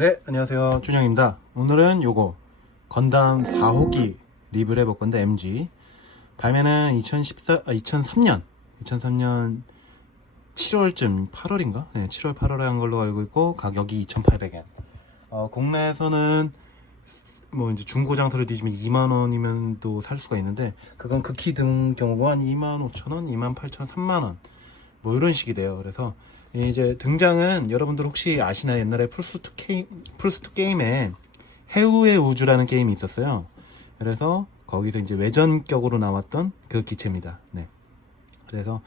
네, 안녕하세요. 준영입니다. 오늘은 요거 건담 4호기 리뷰를 해볼 건데 MG 발매는 2003년 7월쯤 8월인가? 네, 7월 8월에 한 걸로 알고 있고 가격이 2,800엔. 국내에서는 뭐 이제 중고 장터를 뒤지면 2만 원이면 또 살 수가 있는데 그건 극히 드문 경우가 한 2만 5천 원, 2만 8천 원, 3만 원 뭐 이런 식이 돼요. 그래서 이제 등장은 여러분들 혹시 아시나요? 옛날에 플스2 게임에 해우의 우주라는 게임이 있었어요. 그래서 거기서 이제 외전격으로 나왔던 그 기체입니다. 네. 그래서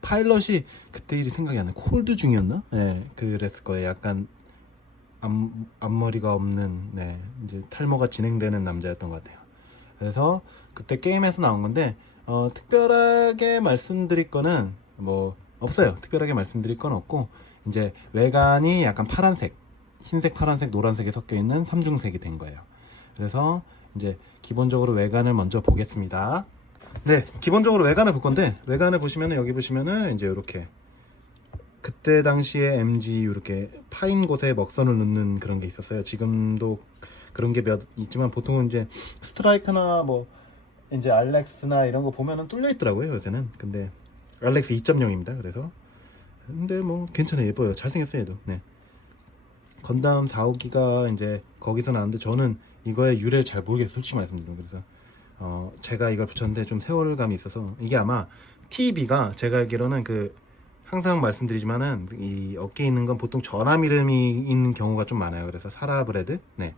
파일럿이 그때 일이 생각이 안 나요. 콜드 중이었나? 네, 그랬을 거예요. 약간 앞머리가 없는, 네, 이제 탈모가 진행되는 남자였던 것 같아요. 그래서 그때 게임에서 나온 건데 특별하게 말씀드릴 거는 뭐 없어요. 특별하게 말씀드릴 건 없고 이제 외관이 약간 파란색, 흰색, 파란색, 노란색이 섞여 있는 삼중색이 된 거예요. 그래서 이제 기본적으로 외관을 먼저 보겠습니다. 네, 기본적으로 외관을 볼 건데 외관을 보시면은 여기 보시면은 이제 이렇게 그때 당시에 MG 이렇게 파인 곳에 먹선을 넣는 그런 게 있었어요. 지금도 그런 게 몇 있지만 보통은 이제 스트라이크나 뭐 이제 알렉스나 이런 거 보면은 뚫려 있더라고요, 요새는. 근데 알렉스 2.0입니다. 그래서 근데 뭐 괜찮아요. 예뻐요. 잘생겼어요, 얘도. 네. 건담 4호기가 이제 거기서 나왔는데 저는 이거의 유래를 잘 모르겠어요. 솔직히 말씀드리면. 그래서 제가 이걸 붙였는데 좀 세월감이 있어서 이게 아마 TB가 제가 알기로는 그 항상 말씀드리지만은 이 어깨에 있는 건 보통 전함 이름이 있는 경우가 좀 많아요. 그래서 사라브레드, 네.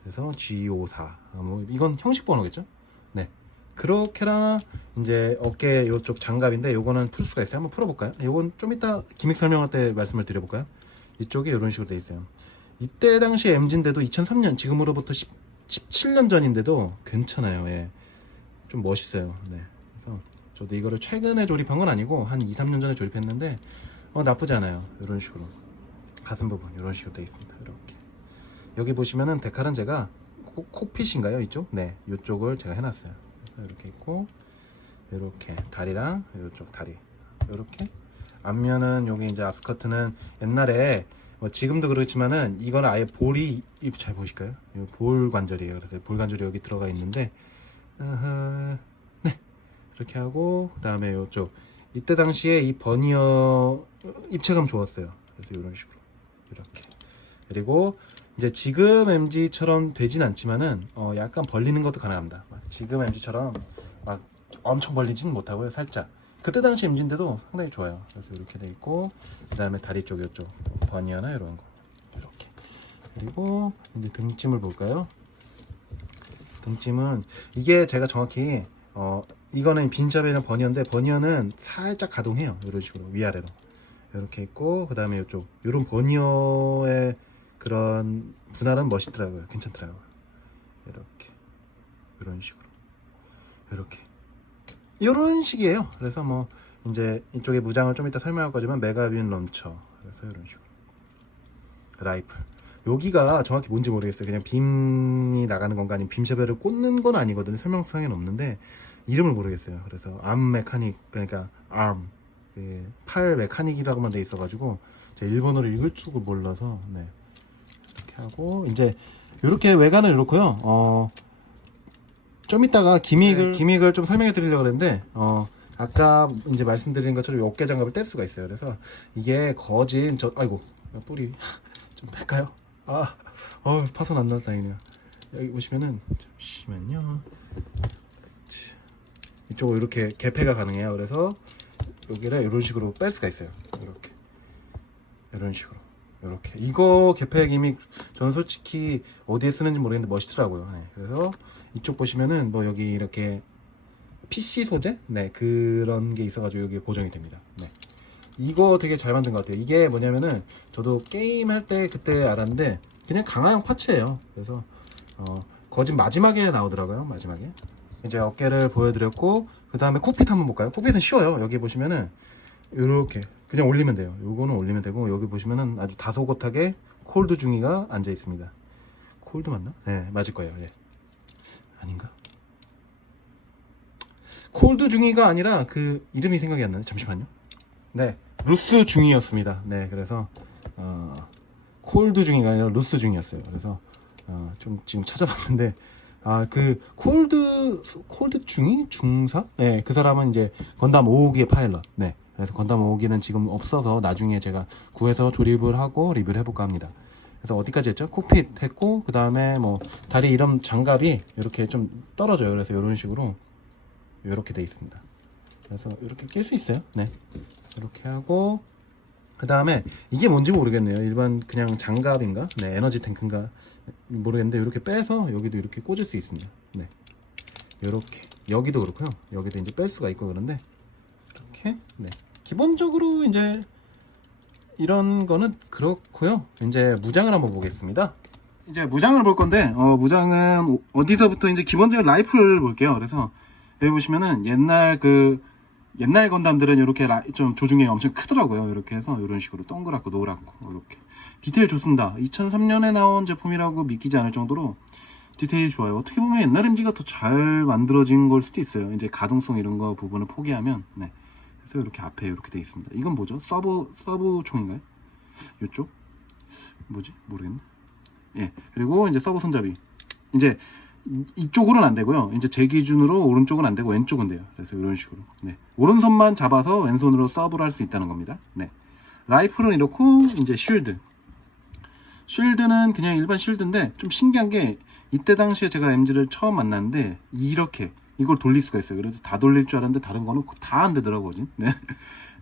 그래서 G54. 뭐 이건 형식 번호겠죠? 네. 그렇게나 이제 어깨 요쪽 장갑인데 요거는 풀 수가 있어요. 한번 풀어볼까요? 요건 좀 이따 기믹 설명할 때 말씀을 드려볼까요? 이쪽이 이런 식으로 돼 있어요. 이때 당시 MG인데도 2003년 지금으로부터 17년 전인데도 괜찮아요. 예. 좀 멋있어요. 네. 그래서 저도 이거를 최근에 조립한 건 아니고 한 2, 3년 전에 조립했는데 나쁘지 않아요. 이런 식으로 가슴 부분 이런 식으로 돼 있습니다. 이렇게 여기 보시면은 데칼은 제가 코핏인가요? 이쪽? 네, 이쪽을 제가 해놨어요. 이렇게 있고 이렇게 다리랑 이쪽 다리 이렇게 앞면은 여기 이제 앞스커트는 옛날에 뭐 지금도 그렇지만은 이거는 아예 볼이 잘 보실까요? 이 볼 관절이에요. 그래서 볼 관절이 여기 들어가 있는데 네, 이렇게 하고 그 다음에 이쪽 이때 당시에 이 버니어 입체감 좋았어요. 그래서 이런 식으로 이렇게 그리고 이제 지금 MG처럼 되진 않지만은 약간 벌리는 것도 가능합니다. 지금 MG처럼 막 엄청 벌리지는 못하고요. 살짝 그때 당시 MG인데도 상당히 좋아요. 그래서 이렇게 돼 있고 그 다음에 다리 쪽 이쪽 버니어나 이런 거 이렇게 그리고 이제 등짐을 볼까요? 등짐은 이게 제가 정확히 이거는 빈샵에는 버니어인데 버니어는 살짝 가동해요. 이런 식으로 위아래로 이렇게 있고 그 다음에 이쪽 이런 버니어의 그런 분할은 멋있더라고요. 괜찮더라고요. 이렇게 이런 식으로 이렇게 이런 식이에요. 그래서 뭐 이제 이쪽에 무장을 좀 이따 설명할 거지만 메가빈 런처 그래서 이런 식으로 라이플 여기가 정확히 뭔지 모르겠어요. 그냥 빔이 나가는 건가 아니면 빔샤벨을 꽂는 건 아니거든요. 설명서상에는 없는데 이름을 모르겠어요. 그래서 암 메카닉 그러니까 암 팔 메카닉이라고만 돼 있어가지고 제가 일본어를 읽을 줄을 몰라서 네. 이렇게 하고 이제 이렇게 외관은 이렇고요. 좀 이따가 기믹을 좀 설명해 드리려고 그랬는데 아까 이제 말씀드린 것처럼 어깨 장갑을 뗄 수가 있어요. 그래서 이게 거진 아이고 뿌리 좀 뺄까요? 파손 안 나서 다행이네요. 여기 보시면은 잠시만요. 이쪽으로 이렇게 개폐가 가능해요. 그래서 여기를 이런 식으로 뺄 수가 있어요. 이렇게 이런 식으로 이렇게 이거 개폐 기믹 저는 솔직히 어디에 쓰는지 모르겠는데 멋있더라고요. 네. 그래서 이쪽 보시면은 뭐 여기 이렇게 PC 소재 네 그런 게 있어가지고 여기 고정이 됩니다. 네. 이거 되게 잘 만든 것 같아요. 이게 뭐냐면은 저도 게임 할 때 그때 알았는데 그냥 강화형 파츠예요. 그래서 거진 마지막에 나오더라고요. 마지막에 이제 어깨를 보여드렸고 그 다음에 코핏 한번 볼까요? 코핏은 쉬워요. 여기 보시면은 이렇게 그냥 올리면 돼요. 요거는 올리면 되고 여기 보시면은 아주 다소곳하게 콜드 중이가 앉아 있습니다. 콜드 맞나? 네, 맞을 거예요. 예. 아닌가? 콜드 중이가 아니라 그 이름이 생각이 안 나네. 잠시만요. 네, 루스 중이였습니다. 네, 그래서 콜드 중이가 아니라 로스 중이었어요. 그래서 좀 지금 찾아봤는데 그 콜드 중이 중사? 네, 그 사람은 이제 건담 5호기의 파일럿. 네, 그래서 건담 5호기는 지금 없어서 나중에 제가 구해서 조립을 하고 리뷰를 해볼까 합니다. 그래서 어디까지 했죠? 콕핏 했고, 그 다음에 뭐 다리 이런 장갑이 이렇게 좀 떨어져요. 그래서 이런 식으로 이렇게 돼 있습니다. 그래서 이렇게 낄 수 있어요. 네, 이렇게 하고, 그 다음에 이게 뭔지 모르겠네요. 일반 그냥 장갑인가? 네, 에너지 탱크인가 모르겠는데 이렇게 빼서 여기도 이렇게 꽂을 수 있습니다. 네, 이렇게 여기도 그렇고요. 여기도 이제 뺄 수가 있고 그런데 이렇게 네, 기본적으로 이제 이런 거는 그렇고요. 이제 무장을 한번 보겠습니다. 이제 무장을 볼 건데 무장은 어디서부터 이제 기본적인 라이플을 볼게요. 그래서 여기 보시면은 옛날 건담들은 이렇게 좀 조중이 엄청 크더라고요. 이렇게 해서 이런 식으로 동그랗고 노랗고 이렇게 디테일 좋습니다. 2003년에 나온 제품이라고 믿기지 않을 정도로 디테일이 좋아요. 어떻게 보면 옛날 MG가 더 잘 만들어진 걸 수도 있어요. 이제 가동성 이런 거 부분을 포기하면. 네. 그래서 이렇게 앞에 이렇게 돼 있습니다. 이건 뭐죠? 서브 총인가요? 이쪽? 뭐지? 모르겠네. 예. 그리고 이제 서브 손잡이. 이제 이쪽으로는 안 되고요. 이제 제 기준으로 오른쪽은 안 되고 왼쪽은 돼요. 그래서 이런 식으로. 네. 오른손만 잡아서 왼손으로 서브를 할 수 있다는 겁니다. 네. 라이플은 이렇고, 이제 쉴드. 쉴드는 그냥 일반 쉴드인데, 좀 신기한 게, 이때 당시에 제가 MG를 처음 만났는데, 이렇게, 이걸 돌릴 수가 있어요. 그래서 다 돌릴 줄 알았는데, 다른 거는 다 안 되더라고요. 네.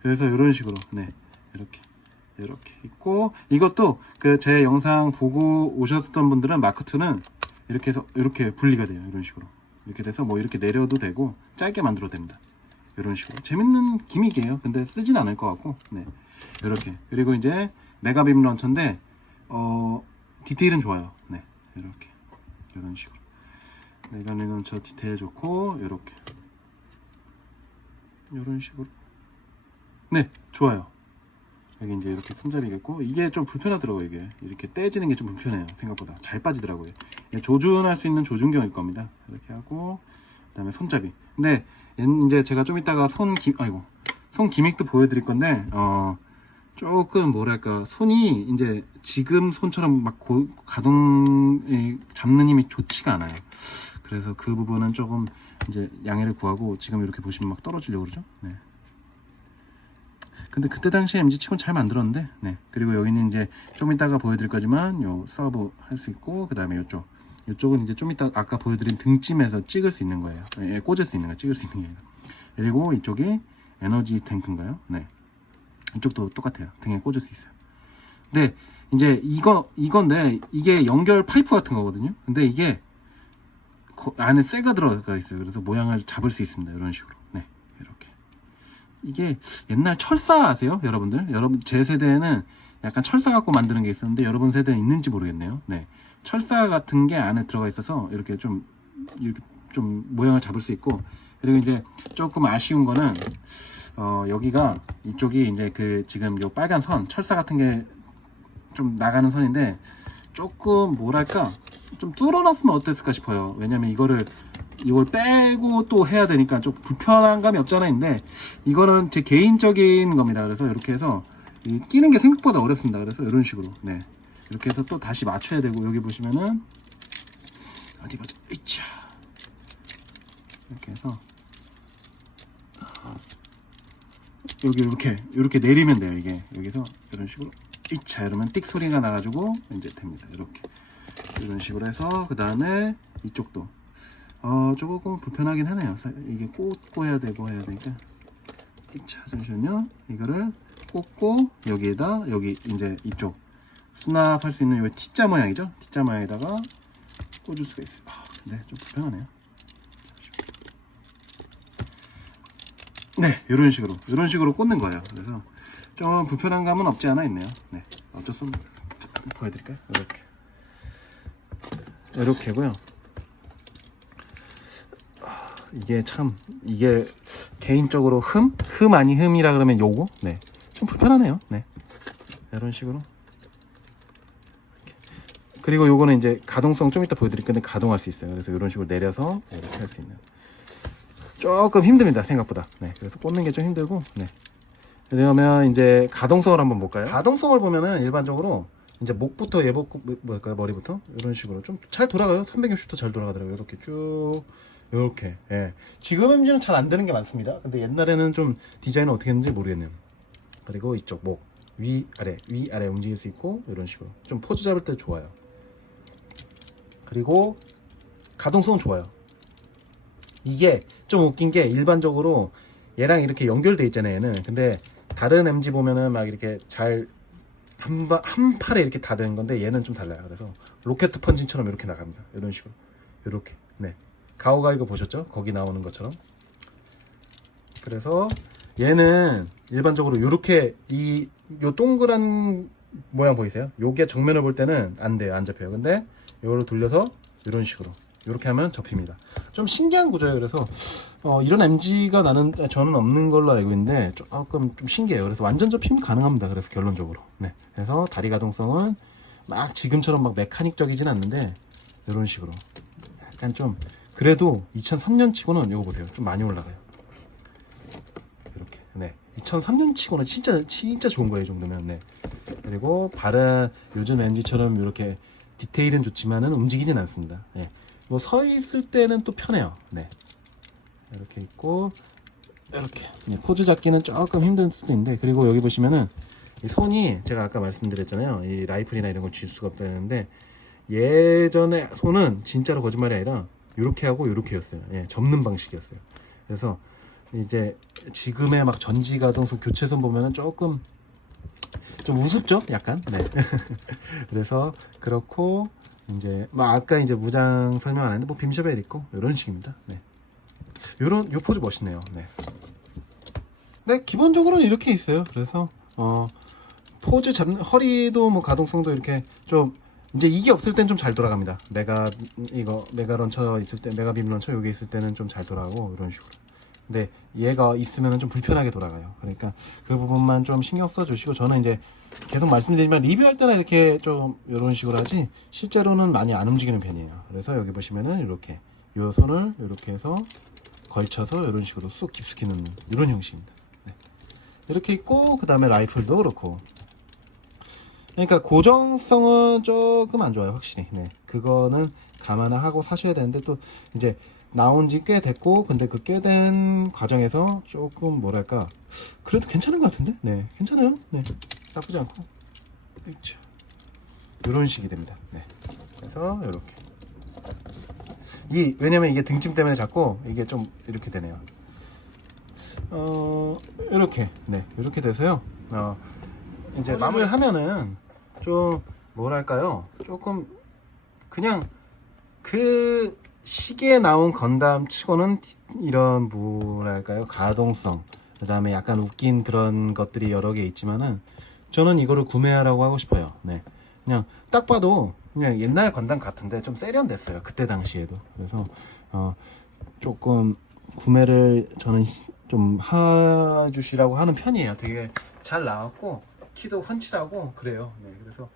그래서 이런 식으로, 네. 이렇게 있고, 이것도 제 영상 보고 오셨던 분들은 마크2는 이렇게 해서 이렇게 분리가 돼요. 이런 식으로 이렇게 돼서 뭐 이렇게 내려도 되고 짧게 만들어도 됩니다. 이런 식으로 재밌는 기믹이에요. 근데 쓰진 않을 것 같고 네 이렇게. 그리고 이제 메가빔 런처인데 디테일은 좋아요. 네 이렇게 이런 식으로 메가빔 런처 디테일 좋고 이렇게 이런 식으로 네 좋아요. 여기 이제 이렇게 손잡이겠고, 이게 좀 불편하더라고요. 이게 이렇게 떼지는 게 좀 불편해요. 생각보다 잘 빠지더라고요. 조준할 수 있는 조준경일 겁니다. 이렇게 하고, 그 다음에 손잡이. 근데 이제 제가 좀 이따가 손 기믹도 보여드릴 건데 조금 뭐랄까 손이 이제 지금 손처럼 막 잡는 힘이 좋지가 않아요. 그래서 그 부분은 조금 이제 양해를 구하고, 지금 이렇게 보시면 막 떨어지려고 그러죠. 네. 근데 그때 당시에 MG 치곤 잘 만들었는데, 네. 그리고 여기는 이제 좀 이따가 보여드릴 거지만, 요 서브 할 수 있고, 그 다음에 요쪽은 이제 좀 이따 아까 보여드린 등짐에서 찍을 수 있는 거예요. 예, 꽂을 수 있는 거예요. 찍을 수 있는 거예요. 그리고 이쪽이 에너지 탱크인가요? 네. 이쪽도 똑같아요. 등에 꽂을 수 있어요. 근데 이제 이건데, 이게 연결 파이프 같은 거거든요. 근데 이게 안에 쇠가 들어가 있어요. 그래서 모양을 잡을 수 있습니다. 이런 식으로. 네. 이렇게. 이게 옛날 철사 아세요? 여러분들 제 세대에는 약간 철사 갖고 만드는 게 있었는데, 여러분 세대는 있는지 모르겠네요. 네, 철사 같은 게 안에 들어가 있어서 이렇게 좀 모양을 잡을 수 있고, 그리고 이제 조금 아쉬운 거는 여기가 이쪽이 이제 지금 요 빨간 선 철사 같은 게 좀 나가는 선인데, 조금 뭐랄까 좀 뚫어놨으면 어땠을까 싶어요. 왜냐면 이걸 빼고 또 해야 되니까 좀 불편한 감이 없잖아 있는데, 이거는 제 개인적인 겁니다. 그래서 이렇게 해서 끼는 게 생각보다 어렵습니다. 그래서 이런 식으로 네 이렇게 해서 또 다시 맞춰야 되고, 여기 보시면은 어디 보자, 이차 이렇게 해서 여기 이렇게 내리면 돼요. 이게 여기서 이런 식으로 이차 이러면 띡 소리가 나가지고 이제 됩니다. 이렇게 이런 식으로 해서, 그 다음에 이쪽도 조금 불편하긴 하네요. 이게 꽂고 해야 되니까. 자, 잠시만요. 이거를 꽂고, 여기에다, 여기, 이제 이쪽, 수납할 수 있는 요 T자 모양이죠? T자 모양에다가 꽂을 수가 있어요. 근데 좀 불편하네요. 네, 이런 식으로 꽂는 거예요. 그래서 좀 불편한 감은 없지 않아 있네요. 네, 어쩔 수 없는, 보여드릴까요? 이렇게고요. 이게 개인적으로 흠 아니 흠이라 그러면 요거 네 좀 불편하네요. 네 이런 식으로. 그리고 요거는 이제 가동성 좀 이따 보여드릴 건데 가동할 수 있어요. 그래서 이런 식으로 내려서 이렇게 할 수 있는, 조금 힘듭니다 생각보다. 네 그래서 꽂는 게 좀 힘들고. 네 그러면 이제 가동성을 한번 볼까요? 가동성을 보면은 일반적으로 이제 목부터 뭐랄까요, 머리부터 이런 식으로 좀 잘 돌아가요. 360도 잘 돌아가더라고요. 이렇게 쭉 이렇게. 예. 지금 MG는 잘 안 되는 게 많습니다. 근데 옛날에는 좀 디자인은 어떻게 했는지 모르겠네요. 그리고 이쪽 목 위아래 움직일 수 있고 이런 식으로 좀 포즈 잡을 때 좋아요. 그리고 가동성 좋아요. 이게 좀 웃긴 게 일반적으로 얘랑 이렇게 연결돼 있잖아요, 얘는. 근데 다른 MG 보면은 막 이렇게 잘 한 팔에 이렇게 닿는 건데 얘는 좀 달라요. 그래서 로켓 펀칭처럼 이렇게 나갑니다. 이런 식으로. 이렇게. 네. 가오가 이거 보셨죠? 거기 나오는 것처럼. 그래서 얘는 일반적으로 이렇게 요 동그란 모양 보이세요? 요게 정면을 볼 때는 안 돼요. 안 잡혀요. 근데 이거를 돌려서 이런 식으로 이렇게 하면 접힙니다. 좀 신기한 구조예요. 그래서 이런 MG가 저는 없는 걸로 알고 있는데 조금 좀 신기해요. 그래서 완전 접힘이 가능합니다. 그래서 결론적으로. 네. 그래서 다리 가동성은 막 지금처럼 막 메카닉적이진 않는데 이런 식으로 약간 좀 그래도 2003년 치고는 이거 보세요. 좀 많이 올라가요. 이렇게. 네. 2003년 치고는 진짜 좋은 거예요. 이 정도면. 네. 그리고 발은 요즘 MG처럼 이렇게 디테일은 좋지만은 움직이진 않습니다. 네. 뭐 서 있을 때는 또 편해요. 네. 이렇게 있고 이렇게. 네. 포즈 잡기는 조금 힘든 수도 있는데, 그리고 여기 보시면은 이 손이 제가 아까 말씀드렸잖아요. 이 라이플이나 이런 걸 쥘 수가 없다는데 예전에 손은 진짜로 거짓말이 아니라 이렇게 하고 이렇게였어요. 예, 접는 방식이었어요. 그래서 이제 지금의 막 전지 가동성 교체선 보면은 조금 좀 우습죠? 약간. 네. 그래서 그렇고 이제 뭐 아까 이제 무장 설명 안 했는데 뭐 빔셔벨 있고 이런 식입니다. 네. 요 포즈 멋있네요. 네. 네, 기본적으로는 이렇게 있어요. 그래서 포즈 잡는 허리도 뭐 가동성도 이렇게 좀 이제 이게 없을 땐 좀 잘 돌아갑니다. 메가 런처 있을 때, 메가빔 런처 여기 있을 때는 좀 잘 돌아가고 이런 식으로. 근데 얘가 있으면 좀 불편하게 돌아가요. 그러니까 그 부분만 좀 신경 써 주시고, 저는 이제 계속 말씀드리지만 리뷰할 때는 이렇게 좀 이런 식으로 하지 실제로는 많이 안 움직이는 편이에요. 그래서 여기 보시면은 이렇게 요 손을 이렇게 해서 걸쳐서 이런 식으로 쑥 깊숙이 넣는 이런 형식입니다. 네. 이렇게 있고, 그 다음에 라이플도 그렇고. 그러니까 고정성은 조금 안 좋아요, 확실히. 네. 그거는 감안하고 사셔야 되는데, 또 이제 나온 지 꽤 됐고, 근데 그 꽤 된 과정에서 조금 뭐랄까, 그래도 괜찮은 것 같은데? 네. 괜찮아요. 네. 나쁘지 않고. 그렇죠. 이런 식이 됩니다. 네. 그래서 이렇게. 왜냐면 이게 등짐 때문에 자꾸 이게 좀 이렇게 되네요. 이렇게. 네. 이렇게 돼서요. 이제 마무리를 하면은 좀 뭐랄까요, 조금 그냥 그 시기에 나온 건담 치고는 이런 뭐랄까요, 가동성, 그 다음에 약간 웃긴 그런 것들이 여러 개 있지만은 저는 이거를 구매하라고 하고 싶어요. 네. 그냥 딱 봐도 그냥 옛날 건담 같은데 좀 세련됐어요, 그때 당시에도. 그래서 조금 구매를 저는 좀 해주시라고 하는 편이에요. 되게 잘 나왔고 키도 훤칠하고 그래요. 네, 그래서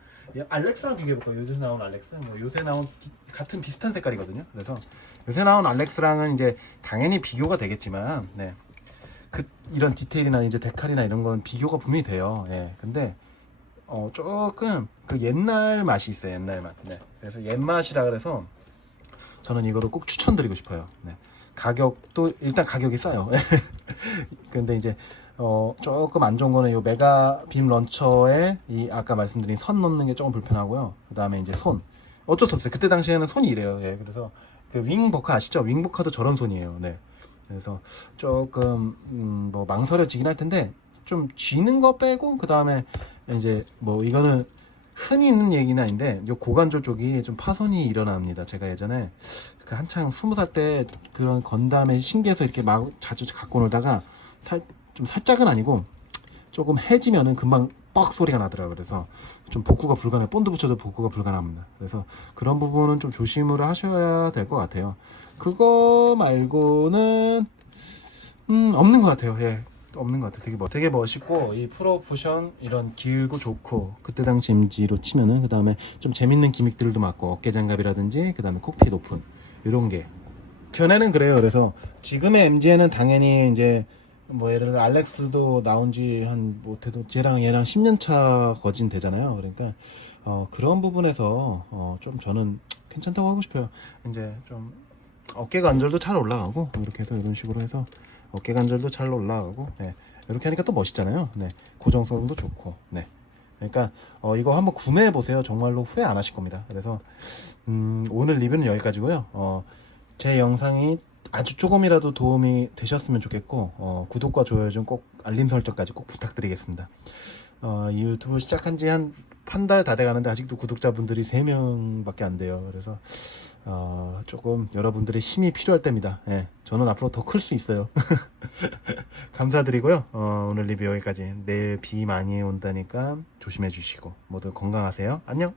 알렉스랑 비교해볼까요? 요새 나온 알렉스, 뭐 요새 나온 같은 비슷한 색깔이거든요. 그래서 요새 나온 알렉스랑은 이제 당연히 비교가 되겠지만, 네, 이런 디테일이나 이제 데칼이나 이런 건 비교가 분명히 돼요. 예, 근데 조금 그 옛날 맛이 있어요. 옛날 맛. 네, 그래서 옛맛이라 그래서 저는 이거를 꼭 추천드리고 싶어요. 네. 가격도 일단 가격이 싸요. 근데 이제 조금 안 좋은 거는 이 메가 빔 런처에 이 아까 말씀드린 선 넣는 게 조금 불편하고요. 그 다음에 이제 손, 어쩔 수 없어요. 그때 당시에는 손이 이래요. 예, 그래서 그 윙버커 아시죠? 윙버커도 저런 손이에요. 네. 그래서 조금 뭐 망설여지긴 할 텐데, 좀 쥐는 거 빼고 그 다음에 이제 뭐 이거는 흔히 있는 얘기는 아닌데, 요 고관절 쪽이 좀 파손이 일어납니다. 제가 예전에 그 한창 20살 때 그런 건담에 신기해서 이렇게 막 자주 갖고 놀다가 좀 살짝은 아니고 조금 해지면은 금방 뻑 소리가 나더라고요. 그래서 좀 복구가 불가능해요. 본드 붙여도 복구가 불가능합니다. 그래서 그런 부분은 좀 조심을 하셔야 될 것 같아요. 그거 말고는 없는 것 같아요. 예, 없는 것 같아요. 되게 멋있고, 이 프로포션 이런 길고 좋고, 그때 당시 MG로 치면은, 그 다음에 좀 재밌는 기믹들도 많고, 어깨 장갑이라든지, 그 다음에 콕핏 오픈 이런 게 견해는 그래요. 그래서 지금의 MG에는 당연히 이제 뭐 예를 들어 알렉스도 나온 지 한 못해도 쟤랑 얘랑 10년 차 거진 되잖아요. 그러니까 그런 부분에서 좀 저는 괜찮다고 하고 싶어요. 이제 좀 어깨 관절도 잘 올라가고 이렇게 해서 이런 식으로 해서 어깨 관절도 잘 올라가고 네. 이렇게 하니까 또 멋있잖아요. 네. 고정성도 좋고 네. 그러니까 이거 한번 구매해 보세요. 정말로 후회 안 하실 겁니다. 그래서 오늘 리뷰는 여기까지고요. 제 영상이 아주 조금이라도 도움이 되셨으면 좋겠고 구독과 좋아요 좀 꼭 알림 설정까지 꼭 부탁드리겠습니다. 이 유튜브 시작한 지 한 달 다 돼가는데 아직도 구독자분들이 3명밖에 안 돼요. 그래서 조금 여러분들의 힘이 필요할 때입니다. 예, 저는 앞으로 더 클 수 있어요. 감사드리고요. 오늘 리뷰 여기까지. 내일 비 많이 온다니까 조심해 주시고 모두 건강하세요. 안녕.